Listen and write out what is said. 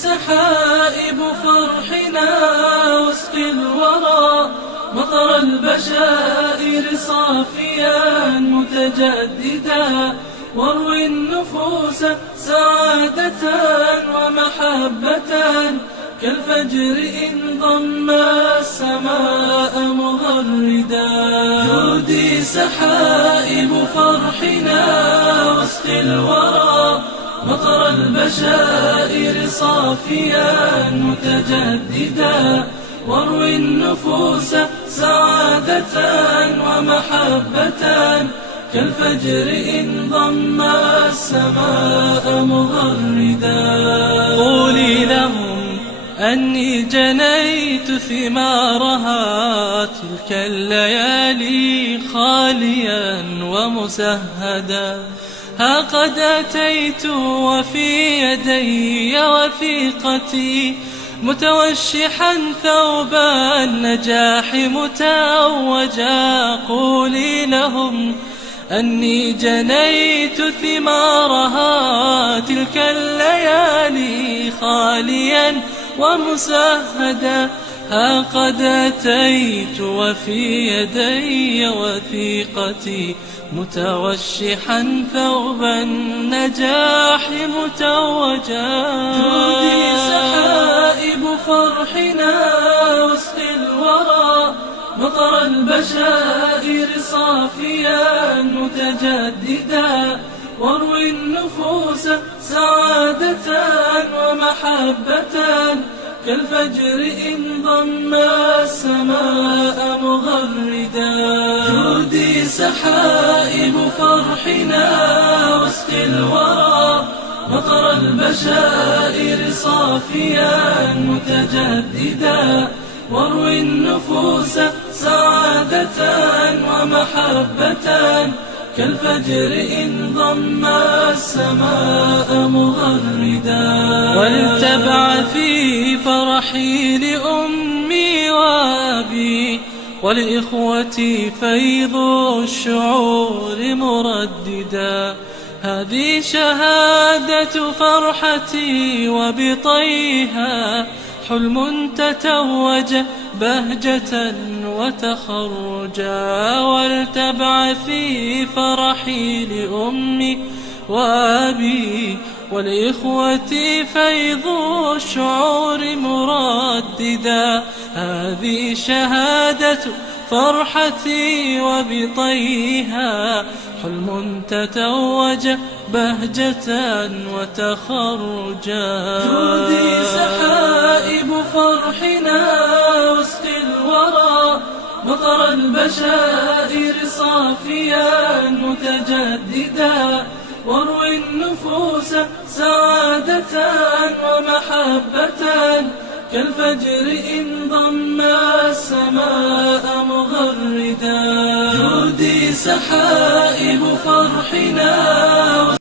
سحائب فرحنا واسق الورى مطر البشائر صافيا متجددا، واروي النفوس سعادة ومحبة كالفجر إن ضم السماء مغردا. جودي سحائب فرحنا واسق الورى مطر البشائر صافيا متجددا، واروي النفوس سعادة ومحبة كالفجر إن ضم السماء مغردا. قولي لهم أني جنيت ثمارها تلك الليالي خاليا ومسهدا. ها قد أتيت وفي يدي وثيقتي متوشحا ثوب النجاح متوجا. قولي لهم أني جنيت ثمارها تلك الليالي خاليا ومسهدا. ها قد أتيت وفي يدي وثيقتي متوشحا ثوب النجاح متوجا. جودي سحائب فرحنا واسق الورى مطر البشائر صافيا متجددا، واروي النفوس سعادة ومحبة كالفجر إن ضم السماء مغردا. جودي سحائب فرحنا واسق الورى مطر البشائر صافيا متجددا، واروي النفوس سعادة ومحبة كالفجر إن ضم السماء مغردا. ولتبعثي فرحي لأمي وأبي ولإخوتي فيض الشعور مرددا. هذه شهادة فرحتي وبطيها حلم تتوج بهجة وتخرجا. ولتبعثي فرحي لأمي وأبي ولإخوتي فيض الشعور مرددا. هذه شهادة فرحتي وبطيها حلم تتوج بهجة وتخرجا. جودي سحائب فرحنا واسق الورى مطر البشائر صافيا متجددا، واروي النفوس سعادة ومحبة كالفجر إن ضم السماء مغردا. جودي سحائب فرحنا